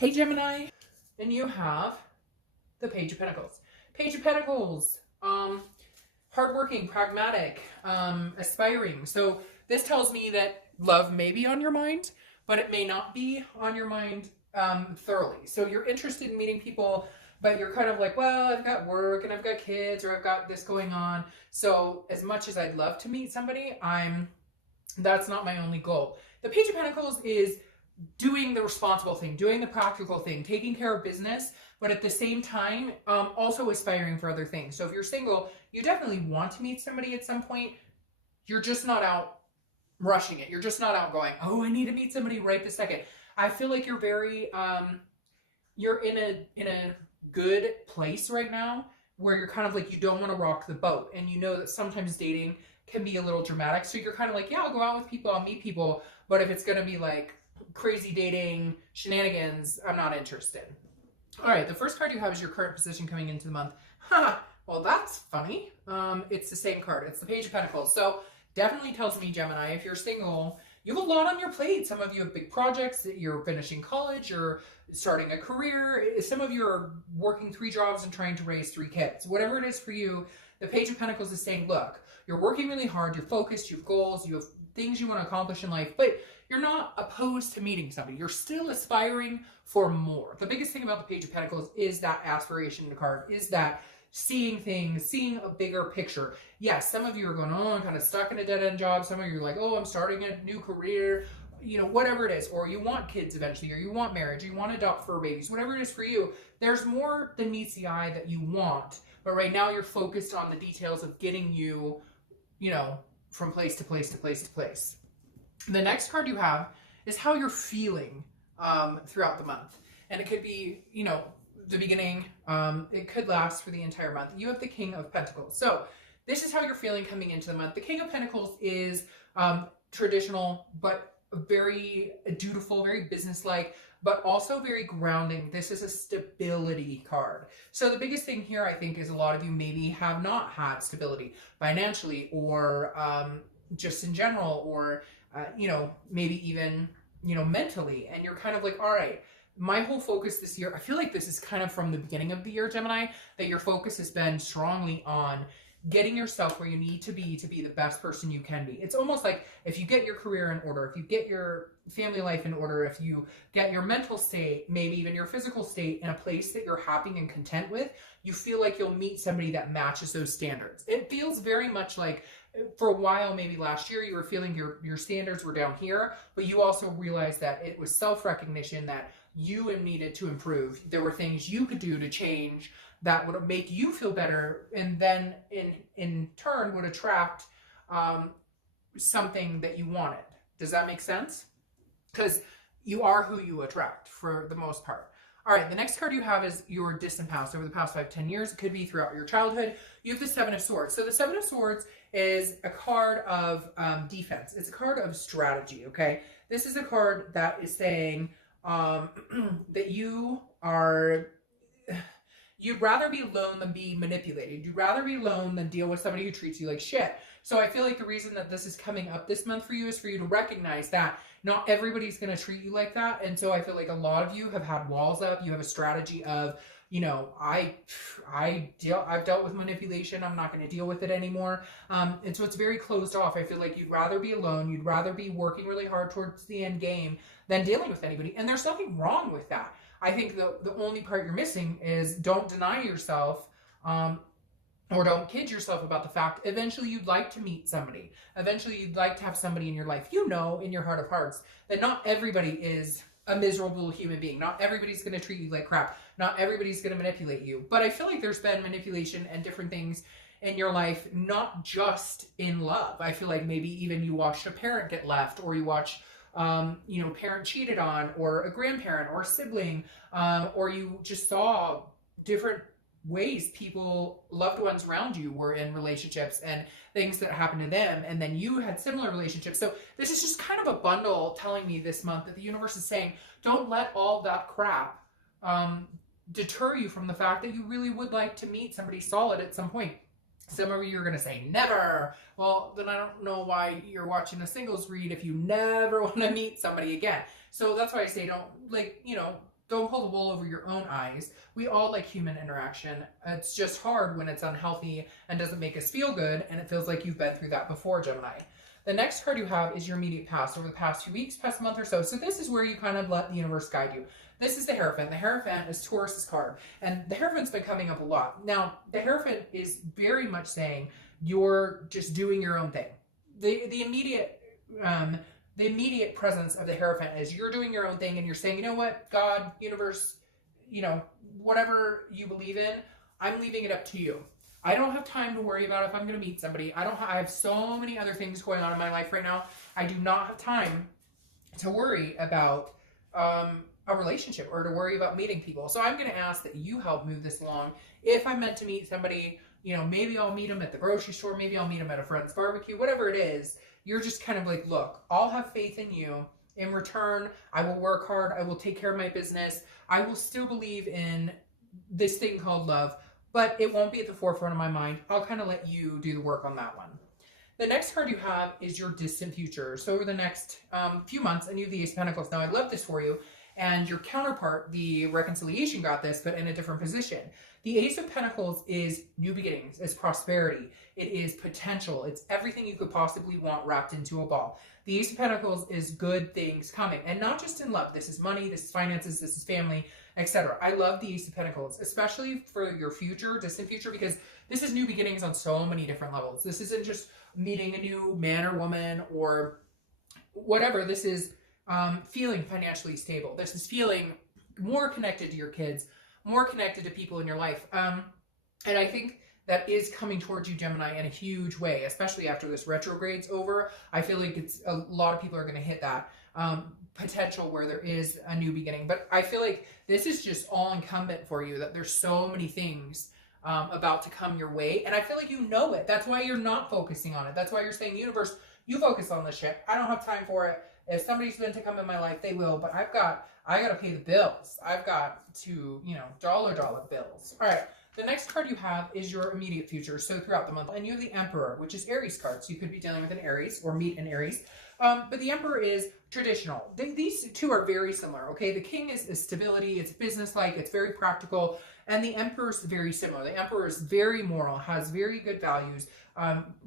Hey Gemini, and you have the Page of Pentacles. Page of Pentacles, hardworking, pragmatic, aspiring. So this tells me that love may be on your mind, but it may not be on your mind thoroughly. So you're interested in meeting people, but you're kind of like, well, I've got work and I've got kids or I've got this going on. So as much as I'd love to meet somebody, that's not my only goal. The Page of Pentacles is doing the responsible thing, doing the practical thing, taking care of business, but at the same time, also aspiring for other things. So if you're single, you definitely want to meet somebody at some point. You're just not out rushing it. You're just not out going, oh, I need to meet somebody right this second. I feel like you're very, you're in a good place right now where you're kind of like, you don't want to rock the boat. And you know that sometimes dating can be a little dramatic. So you're kind of like, yeah, I'll go out with people, I'll meet people. But if it's going to be like crazy dating shenanigans, I'm not interested. All right, the first card you have is your current position coming into the month. Well, that's funny. It's the same card. It's the Page of Pentacles. So definitely tells me, Gemini, if you're single, you have a lot on your plate. Some of you have big projects. You're finishing college. You're starting a career. Some of you are working 3 jobs and trying to raise 3 kids. Whatever it is for you, the Page of Pentacles is saying, look, you're working really hard. You're focused. You have goals. You have things you want to accomplish in life, but you're not opposed to meeting somebody. You're still aspiring for more. The biggest thing about the Page of Pentacles is that aspiration in the card, is that seeing things, seeing a bigger picture. Yes, some of you are going, oh, I'm kind of stuck in a dead-end job. Some of you are like, oh, I'm starting a new career, you know, whatever it is. Or you want kids eventually, or you want marriage, or you want to adopt fur babies, whatever it is for you. There's more than meets the eye that you want. But right now you're focused on the details of getting you, you know, from place to place to place to place. The next card you have is how you're feeling throughout the month. And it could be, you know, the beginning. It could last for the entire month. You have the King of Pentacles. So this is how you're feeling coming into the month. The King of Pentacles is traditional, but very dutiful, very businesslike, but also very grounding. This is a stability card. So the biggest thing here, I think, is a lot of you maybe have not had stability financially or just in general, or you know, maybe even, you know, mentally. And you're kind of like, all right, my whole focus this year, I feel like this is kind of from the beginning of the year, Gemini, that your focus has been strongly on getting yourself where you need to be the best person you can be. It's almost like if you get your career in order, if you get your family life in order, if you get your mental state, maybe even your physical state in a place that you're happy and content with, you feel like you'll meet somebody that matches those standards. It feels very much like, for a while, maybe last year, you were feeling your standards were down here, but you also realized that it was self-recognition that you needed to improve. There were things you could do to change that would make you feel better, and then in turn would attract something that you wanted. Does that make sense? Because you are who you attract for the most part. All right, the next card you have is your distant past, over the past 5-10 years. It could be throughout your childhood. You have the Seven of Swords. So the Seven of Swords is a card of defense. It's a card of strategy, okay? This is a card that is saying that you'd rather be alone than be manipulated. You'd rather be alone than deal with somebody who treats you like shit. So I feel like the reason that this is coming up this month for you is for you to recognize that not everybody's going to treat you like that. And so I feel like a lot of you have had walls up. You have a strategy of, you know, I've dealt with manipulation. I'm not going to deal with it anymore. And so it's very closed off. I feel like you'd rather be alone. You'd rather be working really hard towards the end game than dealing with anybody. And there's nothing wrong with that. I think the only part you're missing is don't deny yourself or don't kid yourself about the fact eventually you'd like to meet somebody. Eventually you'd like to have somebody in your life. You know in your heart of hearts that not everybody is a miserable human being. Not everybody's going to treat you like crap. Not everybody's going to manipulate you. But I feel like there's been manipulation and different things in your life, not just in love. I feel like maybe even you watched a parent get left, or you watch you know, parent cheated on, or a grandparent or a sibling, or you just saw different ways people, loved ones around you, were in relationships and things that happened to them, and then you had similar relationships. So this is just kind of a bundle telling me this month that the universe is saying, don't let all that crap deter you from the fact that you really would like to meet somebody solid at some point. Some of you are going to say, never. Well, then I don't know why you're watching a singles read if you never want to meet somebody again. So that's why I say don't, like, you know, don't pull the wool over your own eyes. We all like human interaction. It's just hard when it's unhealthy and doesn't make us feel good, and it feels like you've been through that before, Gemini. The next card you have is your immediate past over the past 2 weeks, past month or so. So this is where you kind of let the universe guide you. This is the Hierophant. The Hierophant is Taurus's card, and the Hierophant's been coming up a lot. Now, the Hierophant is very much saying you're just doing your own thing. The immediate presence of the Hierophant is you're doing your own thing, and you're saying, you know what, God, universe, you know, whatever you believe in, I'm leaving it up to you. I don't have time to worry about if I'm going to meet somebody. I have so many other things going on in my life right now. I do not have time to worry about a relationship or to worry about meeting people. So I'm going to ask that you help move this along. If I'm meant to meet somebody, you know, maybe I'll meet them at the grocery store. Maybe I'll meet them at a friend's barbecue, whatever it is. You're just kind of like, look, I'll have faith in you. In return, I will work hard. I will take care of my business. I will still believe in this thing called love, but it won't be at the forefront of my mind. I'll kind of let you do the work on that one. The next card you have is your distant future. So over the next few months, and you have the Ace of Pentacles. Now, I love this for you. And your counterpart, the Reconciliation, got this, but in a different position. The Ace of Pentacles is new beginnings, it's prosperity, it is potential, it's everything you could possibly want wrapped into a ball. The Ace of Pentacles is good things coming, and not just in love. This is money, this is finances, this is family, etc. I love the Ace of Pentacles, especially for your future, distant future, because this is new beginnings on so many different levels. This isn't just meeting a new man or woman or whatever. This is feeling financially stable. This is feeling more connected to your kids, more connected to people in your life. And I think that is coming towards you, Gemini, in a huge way, especially after this retrograde's over. I feel like it's a lot of people are going to hit that potential where there is a new beginning. But I feel like this is just all incumbent for you, that there's so many things about to come your way. And I feel like you know it. That's why you're not focusing on it. That's why you're saying, universe, you focus on this shit. I don't have time for it. If somebody's meant to come in my life, they will, but I got to pay the bills. I've got to, you know, dollar bills. All right. The next card you have is your immediate future. So throughout the month, and you have the Emperor, which is Aries card. So you could be dealing with an Aries or meet an Aries. But the Emperor is traditional. These two are very similar. Okay. The King is stability. It's business-like. It's very practical. And the Emperor is very similar. The Emperor is very moral, has very good values.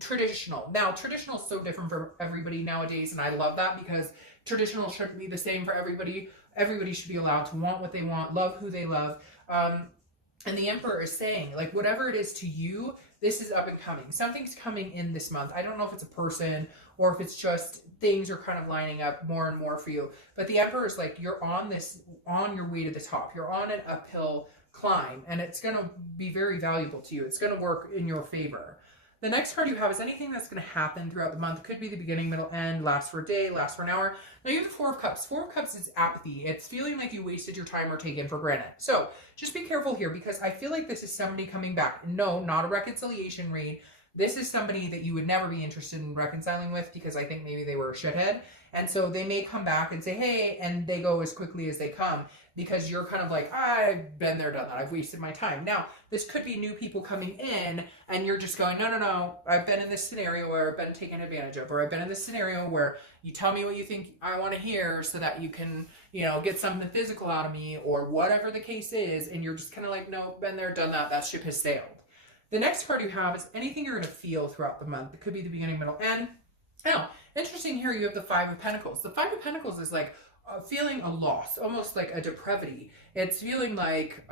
Traditional. Now, traditional is so different for everybody nowadays, and I love that because traditional shouldn't be the same for everybody. Everybody should be allowed to want what they want, love who they love. And the Emperor is saying, like, whatever it is to you, this is up and coming. Something's coming in this month. I don't know if it's a person or if it's just things are kind of lining up more and more for you. But the Emperor is like, you're on your way to the top. You're on an uphill climb, and it's going to be very valuable to you. It's going to work in your favor. The next card you have is anything that's going to happen throughout the month. It could be the beginning, middle, end, last for a day, last for an hour. Now you have the Four of Cups. Four of Cups is apathy. It's feeling like you wasted your time or taken for granted. So just be careful here, because I feel like this is somebody coming back. No, not a reconciliation read. This is somebody that you would never be interested in reconciling with, because I think maybe they were a shithead. And so they may come back and say, hey, and they go as quickly as they come, because you're kind of like, I've been there, done that. I've wasted my time. Now, this could be new people coming in, and you're just going, no. I've been in this scenario where I've been taken advantage of, or I've been in this scenario where you tell me what you think I want to hear so that you can, you know, get something physical out of me, or whatever the case is. And you're just kind of like, no, been there, done that. That ship has sailed. The next card you have is anything you're going to feel throughout the month. It could be the beginning, middle, end. Now, interesting here, you have the Five of Pentacles. The Five of Pentacles is like feeling a loss, almost like a depravity. It's feeling like,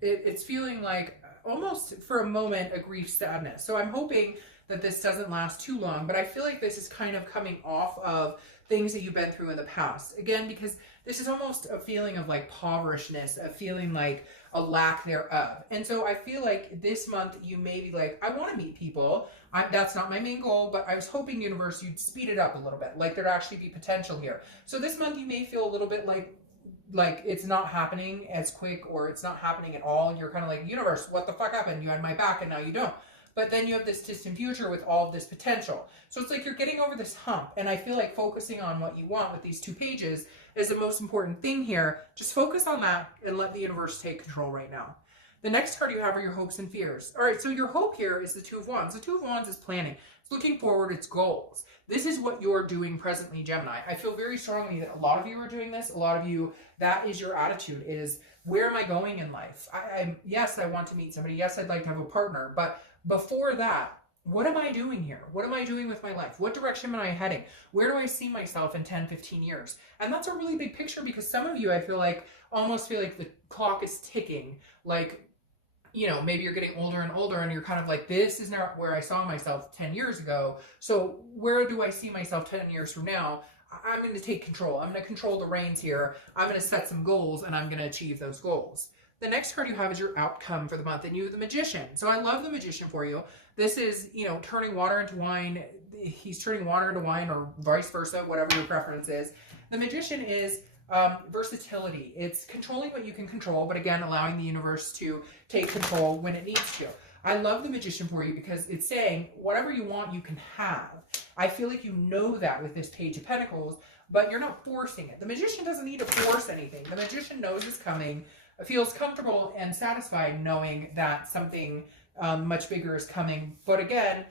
it's feeling like almost for a moment a grief, sadness. So I'm hoping that this doesn't last too long, but I feel like this is kind of coming off of things that you've been through in the past. Again, because this is almost a feeling of like impoverishness, a feeling like a lack thereof. And so I feel like this month you may be like, I want to meet people. That's not my main goal, but I was hoping, universe, you'd speed it up a little bit, like there'd actually be potential here. So this month you may feel a little bit like it's not happening as quick, or it's not happening at all. You're kind of like, universe, what the fuck happened? You had my back and now you don't. But then you have this distant future with all of this potential. So it's like you're getting over this hump. And I feel like focusing on what you want with these 2 pages is the most important thing here. Just focus on that and let the universe take control right now. The next card you have are your hopes and fears. All right, so your hope here is the Two of Wands. The Two of Wands is planning. It's looking forward, it's goals. This is what you're doing presently, Gemini. I feel very strongly that a lot of you are doing this. A lot of you, that is your attitude, is where am I going in life? Yes, I want to meet somebody. Yes, I'd like to have a partner. But before that, what am I doing here? What am I doing with my life? What direction am I heading? Where do I see myself in 10, 15 years? And that's a really big picture, because some of you, I feel like, almost feel like the clock is ticking. Like, you know, maybe you're getting older and older and you're kind of like, this is not where I saw myself 10 years ago. So where do I see myself 10 years from now? I'm going to take control. I'm going to control the reins here. I'm going to set some goals and I'm going to achieve those goals. The next card you have is your outcome for the month, and you, the Magician. So I love the Magician for you. This is, you know, turning water into wine. He's turning water into wine, or vice versa, whatever your preference is. The Magician is versatility. It's controlling what you can control, but again, allowing the universe to take control when it needs to. I love the Magician for you because it's saying whatever you want, you can have. I feel like you know that with this Page of Pentacles, but you're not forcing it. The Magician doesn't need to force anything. The Magician knows it's coming, feels comfortable and satisfied knowing that something much bigger is coming. But again,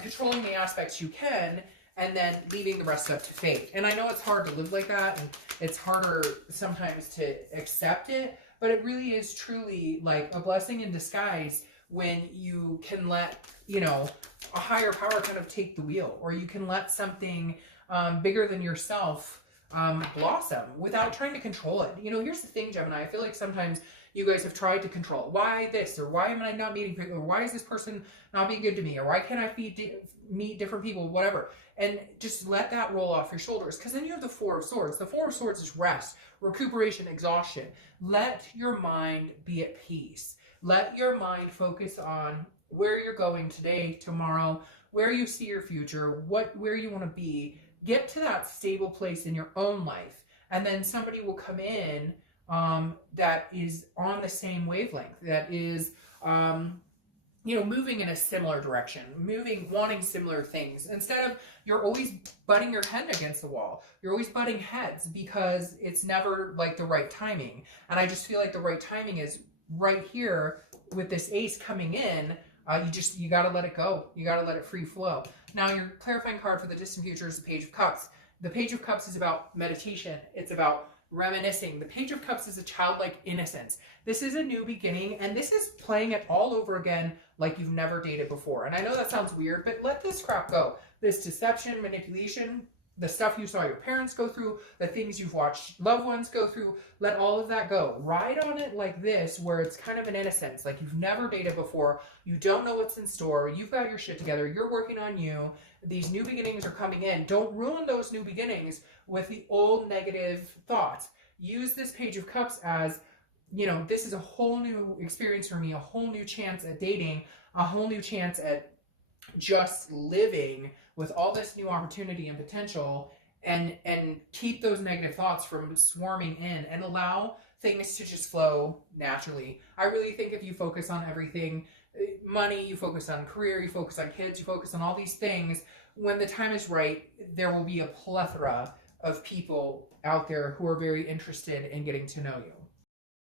controlling the aspects you can, and then leaving the rest up to fate. And I know it's hard to live like that, and it's harder sometimes to accept it, but it really is truly like a blessing in disguise when you can let, you know, a higher power kind of take the wheel, or you can let something bigger than yourself blossom without trying to control it. You know, here's the thing, Gemini. I feel like sometimes you guys have tried to control. Why this? Or why am I not meeting people? Or why is this person not being good to me? Or why can't I meet different people? Whatever. And just let that roll off your shoulders. Because then you have the Four of Swords. The Four of Swords is rest, recuperation, exhaustion. Let your mind be at peace. Let your mind focus on where you're going today, tomorrow, where you see your future, where you want to be. Get to that stable place in your own life, and then somebody will come in that is on the same wavelength, that is, you know, moving in a similar direction, wanting similar things. Instead of you're always butting your head against the wall, you're always butting heads because it's never like the right timing. And I just feel like the right timing is right here with this ace coming in. You got to let it go. You got to let it free flow. Now, your clarifying card for the distant future is the Page of Cups. The Page of Cups is about meditation. It's about reminiscing. The Page of Cups is a childlike innocence. This is a new beginning, and this is playing it all over again like you've never dated before. And I know that sounds weird, but let this crap go. This deception, manipulation, the stuff you saw your parents go through, the things you've watched loved ones go through, let all of that go. Ride on it like this, where it's kind of an innocence, like you've never dated before. You don't know what's in store. You've got your shit together. You're working on you. These new beginnings are coming in. Don't ruin those new beginnings with the old negative thoughts. Use this Page of Cups as, you know, this is a whole new experience for me, a whole new chance at dating, a whole new chance at just living with all this new opportunity and potential, and keep those negative thoughts from swarming in and allow things to just flow naturally. I really think if you focus on everything, money, you focus on career, you focus on kids, you focus on all these things, when the time is right, there will be a plethora of people out there who are very interested in getting to know you.